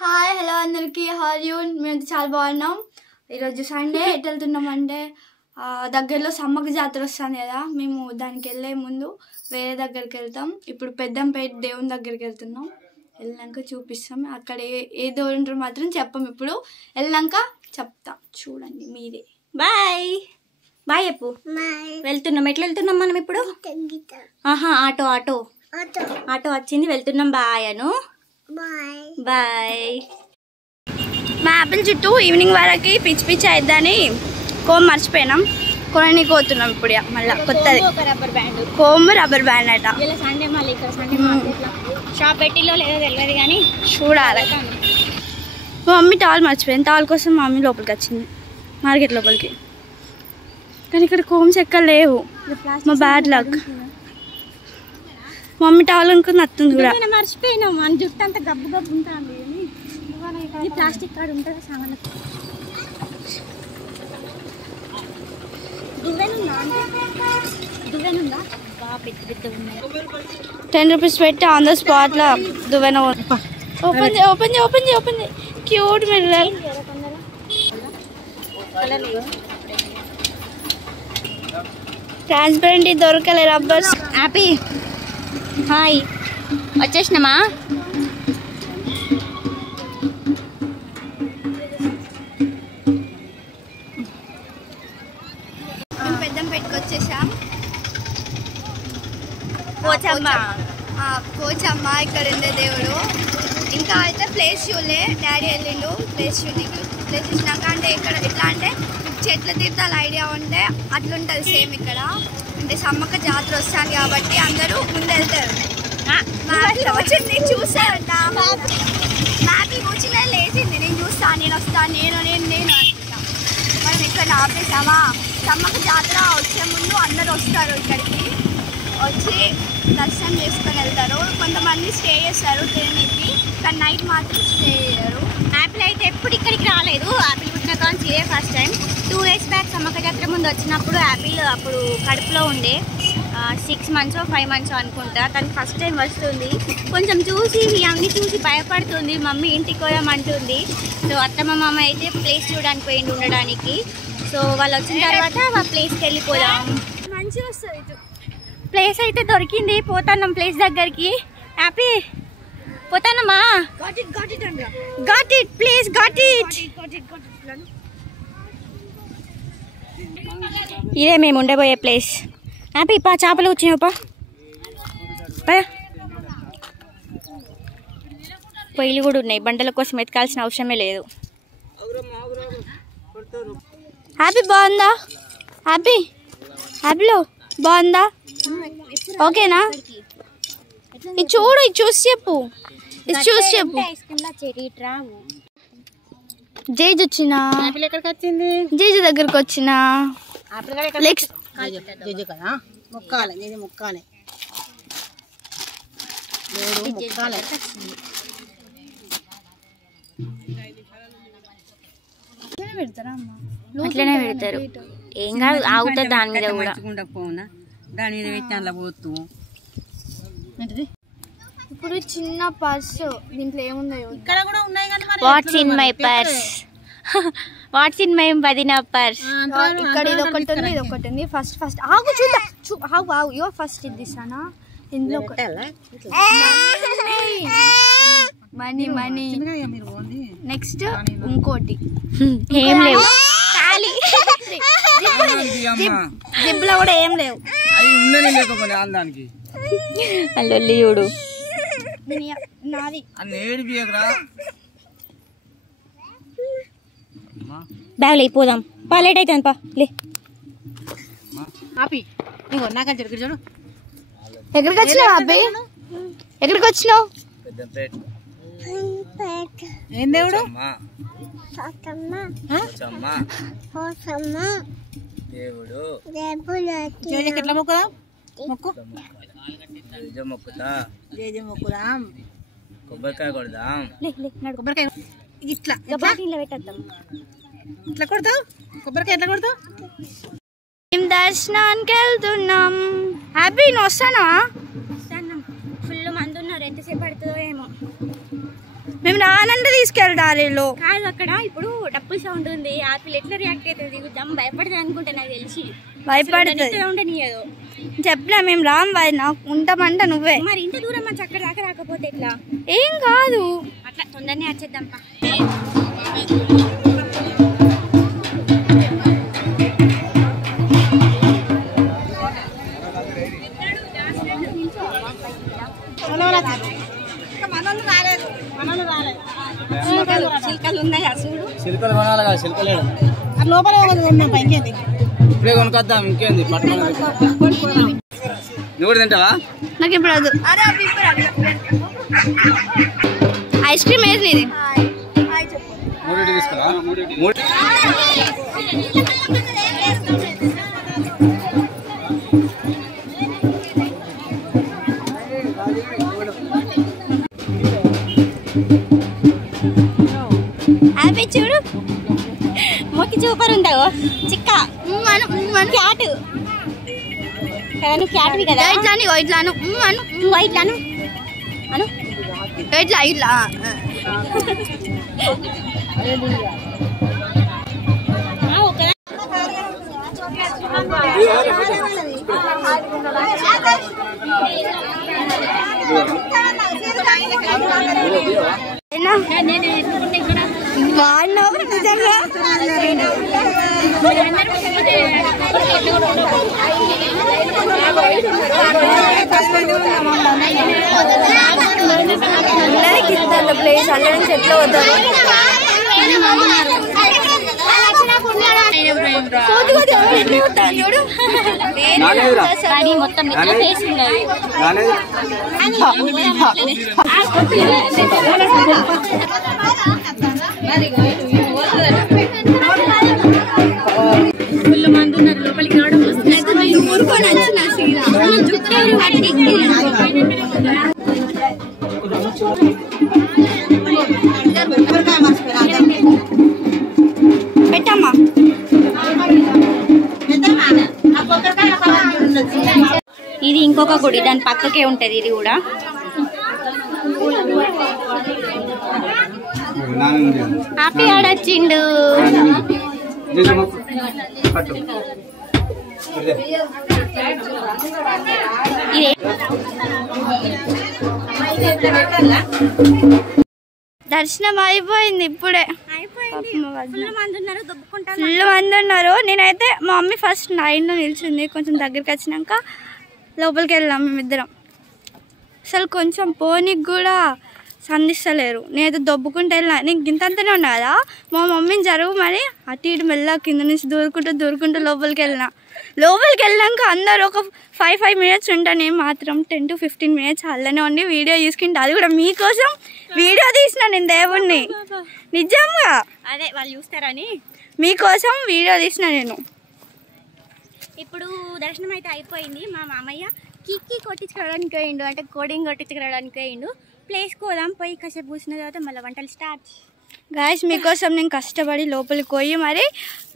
Hi hello అందరికీ hi you మేము చాలా బాగున్నాం. ఈరోజు సండే ఎటు వెళ్తున్నామంటే దగ్గరలో సమ్మక్క జాతర వస్తుంది కదా, మేము దానికి వెళ్ళే ముందు వేరే దగ్గరికి వెళ్తాం. ఇప్పుడు పెద్దంపేట దేవుని దగ్గరికి వెళ్తున్నాం. వెళ్ళాక చూపిస్తాం. అక్కడ ఏ దేవుడు ఉంటారో మాత్రం చెప్పం, ఇప్పుడు వెళ్ళాక చెప్తాం. చూడండి మీరే. బాయ్ బాయ్ చెప్పు. వెళ్తున్నాం. ఎట్లా వెళ్తున్నాం మనం ఇప్పుడు? ఆటో ఆటో ఆటో వచ్చింది, వెళ్తున్నాం. బాయ్ అను. బాయ్. మా యాపిల్ చుట్టూ ఈవినింగ్ వరకు పిచ్చి పిచ్చి అయిద్దని కోమ్ మర్చిపోయినాం, కొనని పోతున్నాం. ఇప్పుడు మళ్ళీ కొత్తది కోమ్ రబ్బర్ బ్యాండ్ అట. సండే మళ్ళీ ఇక్కడ సండే షాప్ పెట్టిలో లేదో తెలియదు కానీ చూడాలి. మా మమ్మీ టాల్ మర్చిపోయింది. టాల్ కోసం మా మమ్మీ లోపలికి వచ్చింది, మార్కెట్ లోపలికి. కానీ ఇక్కడ కోమ్స్ ఎక్కడ లేవు. మా బ్యాడ్ లక్. మమ్మీ టాల్ అనుకుని నత్తుంది కూడా. మర్చిపోయినాం. మన జుట్టు అంతా గబ్బు గబ్బు ఉంటుంది. ప్లాస్టిక్ కార్డు ఉంటుంది సామాన్లు. దువ్వెనుందా? పెద్ద పెద్ద ఉన్నాయి. 10 రూపీస్ పెట్టి ఆన్ ద స్పాట్ లో దువ్వెన ఓపెన్ చేయి. Cute mirror. ట్రాన్స్పరెంట్ దొరకలే రబ్బర్స్. హ్యాపీ హాయ్ వచ్చేసినామా? మేము పెద్దంపేటకి వచ్చేసాం. పోచమ్మ ఇక్కడ ఉండే దేవుడు. ఇంకా అయితే ప్లేస్ చూడలే, డాడీ వెళ్ళిండు ప్లేస్ చూడడానికి. ప్లేస్ చూసినాక అంటే ఇక్కడ ఎట్లా అంటే చెట్ల తీర్థాలు ఐడియా ఉంటే అట్లుంటుంది సేమ్ ఇక్కడ. అంటే సమ్మక్క జాతర వస్తాను కాబట్టి అందరూ ముందు వెళ్తారు. వచ్చింది చూసారంట. మ్యాపీ కూర్చునే లేచింది, నేను చూస్తాను, నేను వస్తాను, నేను అనుకుంటా. మనం ఇక్కడ ఆపేసామా? సమ్మక్క జాతర వచ్చే ముందు అందరూ వస్తారు ఇక్కడికి, వచ్చి దర్శనం చేసుకొని వెళ్తారు. కొంతమంది స్టే చేస్తారు ట్రైన్కి, కానీ నైట్ మాత్రం స్టే చేయరు. యాపిల్ అయితే ఎప్పుడు ఇక్కడికి రాలేదు. యాపిల్ పుట్టిన కానీ ఇదే first time. 2 days back Sammakka జాతర ముందు వచ్చినప్పుడు యాపిల్ అప్పుడు కడుపులో ఉండే 6 months 5 months అనుకుంటా. తను ఫస్ట్ టైం వస్తుంది. కొంచెం చూసి అన్నీ చూసి భయపడుతుంది. మమ్మీ ఇంటికి పోదామంటుంది. సో అత్తమ్మ మామ అయితే ప్లేస్ చూడడానికి పోయింది ఉండడానికి. సో వాళ్ళు వచ్చిన తర్వాత ఆ ప్లేస్కి వెళ్ళిపోదాం. మంచిగా వస్తుంది. ప్లేస్ అయితే దొరికింది, పోతాన్నాం ప్లేస్ దగ్గరికి. హ్యాపీ పోతానమ్మా. Got it please got it. ఇదే మేము ఉండబోయే ప్లేస్. హ్యాపీ పా, చేపలు వచ్చినావు పా. పొయ్యిలు కూడా ఉన్నాయి, బండల కోసం ఎత్తుకాల్సిన అవసరమే లేదు. హ్యాపీ బాగుందా? హ్యాపీలో బాగుందా? ఓకేనా? ఇది చూడు, ఇది చూసి చెప్పు. జేజ్ వచ్చిన జేజు దగ్గరకు వచ్చిన అట్లనే పెడతారు. ఏం కాదు, ఆగుతుంది దాని మీద కూడా. దాని మీద పెట్టి అలా పోతూ. ఇప్పుడు చిన్న పర్సు, దీంట్లో ఏముందో ఇక్కడ కూడా ఉన్నాయి కానీ what's in my purse, what's in my వదిన పర్స్. ఇక్కడ ఇది ఒకటి ఉంది. ఫస్ట్ ఆగు చూద్దాం. ఆగు ఇవో ఫస్ట్ ఇది తీసానా. ఇందులో మనీ. నెక్స్ట్ ఇంకోటి ఏం లేవు. జిబ్బులో కూడా ఏం లేవు. అల్లొల్లియుడు నాది బ్యాగ్ లేకపోదాం. పా లేట్ అవుతుంది పా లే. చూడు ఎక్కడికి వచ్చినావు అబ్బాయి? ఎక్కడికి వచ్చినావు? ఏం దేవుడు? ఎట్లా మొక్కుదాం? మొక్కుదాం. కొబ్బరికాయ కొడదాం. కొబ్బరికాయ ఇట్లా పెట్టేద్దాం. ఇట్లా కొడతావు కొబ్బరికాయ, ఎట్లా కొడతావు? మేము దర్శనానికి వెళ్తున్నాం. హ్యాపీ నువ్వు వస్తానా? ఫుల్ మంది ఉన్నారు, ఎంతసేపు పడుతుందో ఏమో. మేము రానంటే తీసుకెళ్తారు కాదు అక్కడ ఇప్పుడు డబ్బులు సౌండ్ ఉంది ఆపిల్ ఎట్లా రియాక్ట్ అవుతుంది దిగుద్దాం భయపడుతుంది అనుకుంటా నాకు తెలిసి భయపడుతుంది ఉండనియదు చెప్పినా మేము రాం నాకు ఉంటామంట నువ్వే మరి ఇంత దూరం మంచి అక్కడ దాకా రాకపోతే ఎట్లా ఏం కాదు అట్లా తొందరనే వచ్చేద్దాం చిలుకలు ఉన్నాయా చూడు చిలుకలు కొనాలి కదా చిలుకలు లోపల ఇంకేంది ఇప్పుడే కొనుక్కొద్దాం ఇంకేంది పట్టుకోవాలి నువ్వు కూడా తింటావా నాకు ఇప్పుడు వద్దు ఐస్ క్రీమ్ ఏది నీది మూడింటి తీసుకురా ఆపి చూడు మొక్కి చూపర్ ఉందావు చిక్క క్యాట్ కదా నువ్వు క్యాట్వి కదా ఇట్లాను ఇట్లాను ఇట్లాను అను ఇట్లా ఇట్లా బాగున్నావు నిజంగా ప్లేస్ అల్ల నుంచి ఎట్లా వద్దారు మొత్తం ఫుల్ మంది ఉన్నారు లోపలికి రావడం ఊరుకొని పెట్టమ్మా ఇది ఇంకొక గుడి దాని పక్కకే ఉంటది ఇది కూడా హ్యాపీ ఆడొచ్చిండు దర్శనం అయిపోయింది ఇప్పుడే ఫుల్ మంది ఉన్నారు నేనైతే మా మమ్మీ ఫస్ట్ లైన్లో నిల్చుంది కొంచెం దగ్గరికి వచ్చినాక లోపలికి వెళ్ళాం మేమిద్దరం అసలు కొంచెం పోనీకి కూడా సంధిస్తలేరు నేనైతే దొబ్బుకుంటూ వెళ్ళినా నేను గింతంతనే ఉన్నా కదా మా మమ్మీని జరుగు మరి అటు ఇటు మెల్ల కింద నుంచి దూరుకుంటూ లోపలికి వెళ్ళినాక అందరూ ఒక 5 minutes ఉంటాను నేను మాత్రం 10 to 15 minutes అల్లనే ఉండి వీడియో తీసుకుంటా అది కూడా మీకోసం వీడియో తీసిన నేను దేవుణ్ణి నిజంగా అదే వాళ్ళు చూస్తారని మీకోసం వీడియో తీసిన నేను ఇప్పుడు దర్శనం అయితే అయిపోయింది మా మామయ్య కిక్కి కొట్టించుకోవడానికి పోయిండు అంటే కోడింగ్ కొట్టించుకోవడానికి పోయిండు ప్లేస్ కోదాం పోయి కాసేపు కూర్చున్న తర్వాత మళ్ళీ వంటలు స్టార్ట్ గాయస్ మీకోసం నేను కష్టపడి లోపలికి పోయి మరి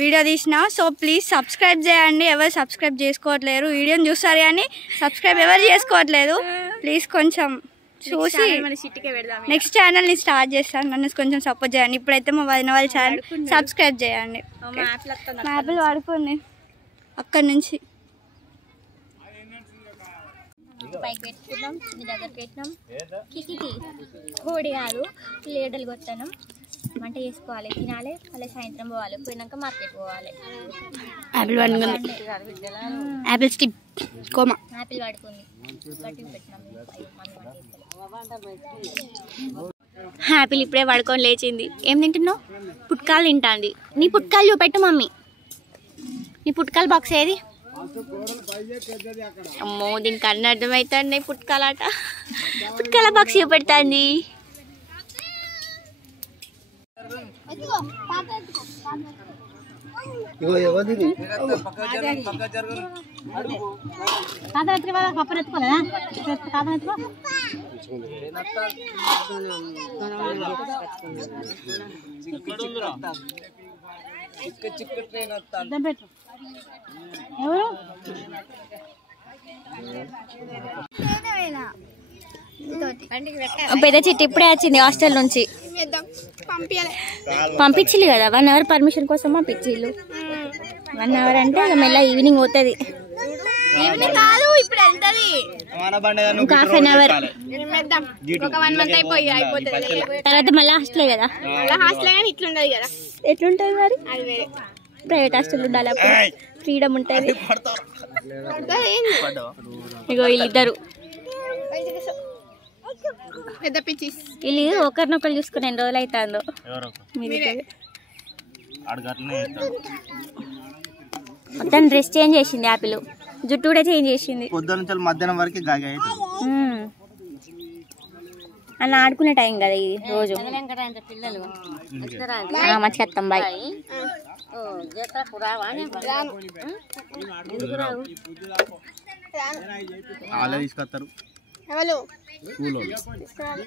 వీడియో తీసిన సో ప్లీజ్ సబ్స్క్రైబ్ చేయండి ఎవరు సబ్స్క్రైబ్ చేసుకోవట్లేరు వీడియోని చూస్తారు కానీ సబ్స్క్రైబ్ ఎవరు చేసుకోవట్లేదు ప్లీజ్ కొంచెం చూసి నెక్స్ట్ ఛానల్ని స్టార్ట్ చేస్తాను నన్ను కొంచెం సపోర్ట్ చేయండి ఇప్పుడైతే మా వదిన వాళ్ళ ఛానల్ సబ్స్క్రైబ్ చేయండి మ్యాప్లు వాడుకోండి అక్కడి నుంచి పైకి పెట్టుకున్నాం ఇది దగ్గర పెట్టినాం కికి కోడి కాదు లేడలు కొట్టాను వంట చేసుకోవాలి తినాలి మళ్ళీ సాయంత్రం పోవాలి పోయినాక మార్కెట్ పోవాలి యాపిల్ పడుకుంది యాపిల్ స్టిప్ కోమా యాపిల్ పడుకుంది గట్టిగా పెట్టినాం యాపిల్ ఇప్పుడే పడుకొని లేచింది ఏం తింటున్నావు పుట్కాలు తింటాంది నీ పుట్కాలు చూపెట్టు మమ్మీ నీ పుట్కాల బాక్స్ ఏది అమ్మో దీనికి అన్న అర్థమవుతుంది పుట్కాలట పుట్కాల బాక్స్ చూపెడుతుంది పెద్ద చెట్టు ఇప్పుడే వచ్చింది హాస్టల్ నుంచి. పంపించిల్లు కదా 1 అవర్ పర్మిషన్ కోసం పంపించిల్లు. 1 అవర్ అంటే మెల్ల ఈవినింగ్ పోతుంది. ఈవినింగ్ కాదు ఇప్పుడు వెళ్తుంది. ఇంకా హాఫ్ అన్ అవర్ ఒక 1 మంత్ అయిపోతుంది. తర్వాత మళ్ళీ హాస్టలే కదా. హాస్టల్ కానీ ఇట్లుండదు కదా. ఎట్లుంటది మరి? అది వేరే ప్రైవేట్ హాస్టల్ ఉండాలి, అప్పుడు ఫ్రీడమ్ ఉంటుంది. ఇగో వీళ్ళిద్దరు పెద్ద పిచ్చిస్. వీళ్ళు ఒకరినొకరు చూసుకుని ఎన్ని రోజులు అవుతుందో. మొత్తం డ్రెస్ చేంజ్ చేసింది యాపిల్, జుట్టు కూడా చేంజ్ చేసింది. పొద్దున నుంచి మధ్యాహ్నం వరకు అలా ఆడుకునే టైం కదా ఇది రోజు. మంచిగా వస్తాం బాయ్. తీసుకొస్తారు ఎవరు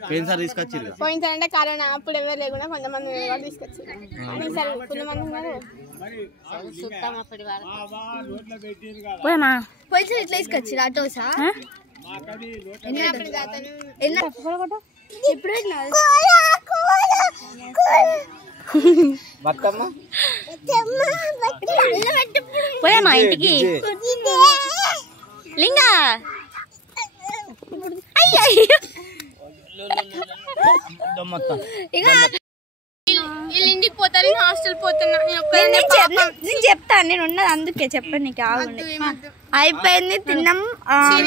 పోయినసారి తీసుకొచ్చారు. పోయినసారి అంటే కరోనా అప్పుడు ఎవరు లేకుండా కొంతమంది తీసుకొచ్చారు. ఫుల్ మంది ఉన్నారు. పోయమా పోయినసారి ఇట్లా తీసుకొచ్చారు ఆటోసా. ఇప్పుడు పోయామా ఇంటికి లింగా. ఇంటికి పోతారు, హాస్టల్ పోతున్నా. నేను చెప్తాను, నేను ఉన్నది అందుకే చెప్పండి. నీకు ఆగండి, అయిపోయింది తిన్నాం.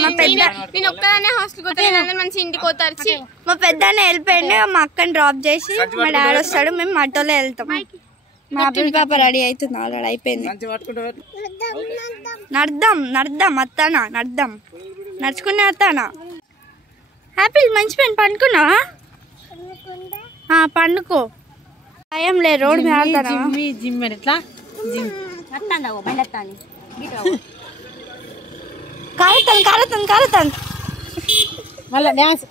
మా పెద్ద నేను ఒక్కదానే హాస్టల్ పోతాను, మంచి ఇంటికి పోతారు. మా పెద్దనే వెళ్ళిపోయింది. మా అక్కని డ్రాప్ చేసి మా డాడీ వస్తాడు, మేము ఆటోలో వెళ్తాం. మా అబ్బాయి పాప రెడీ అవుతుంది, ఆల్రెడీ అయిపోయింది. నడదాం అత్తానా, నడుచుకునే అత్తానా. హ్యాపీ మంచి పని పండుకున్నావా? పండుకో, భయం లే. రోడ్ మీద కాలుతాను. మళ్ళీ డాన్స్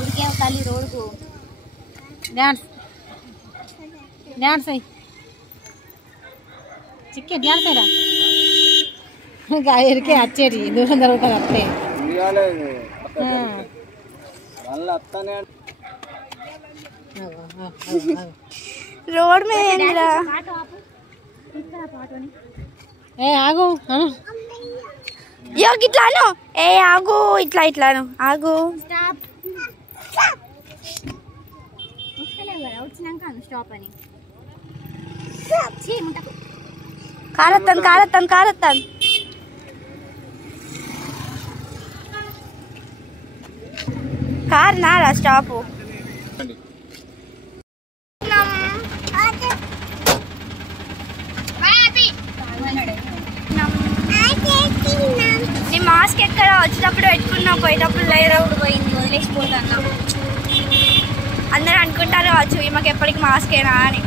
ఉడికే తల్లి రోడ్కు డాన్స్ అయ్యి చిక్కే డాన్స్ అయ్యా. ఇంకా ఎరికే వచ్చేది దూరం జరుగుతుంది అప్పుడే. రోడ్ మీద ఆగు ఇట్లాను. ఆగు, ఇట్లాను ఆగు. వచ్చినాక స్టాప్ అని కాలత్తాను. కార్ నారా స్టాపు. నీ మాస్క్ ఎక్కడ వచ్చినప్పుడు పెట్టుకున్నావు, పోయేటప్పుడు లేదు. పోయింది, వదిలేసిపోతాను. అందరూ అనుకుంటారు కావచ్చు ఈమెకి ఎప్పటికి మాస్కేనా అని.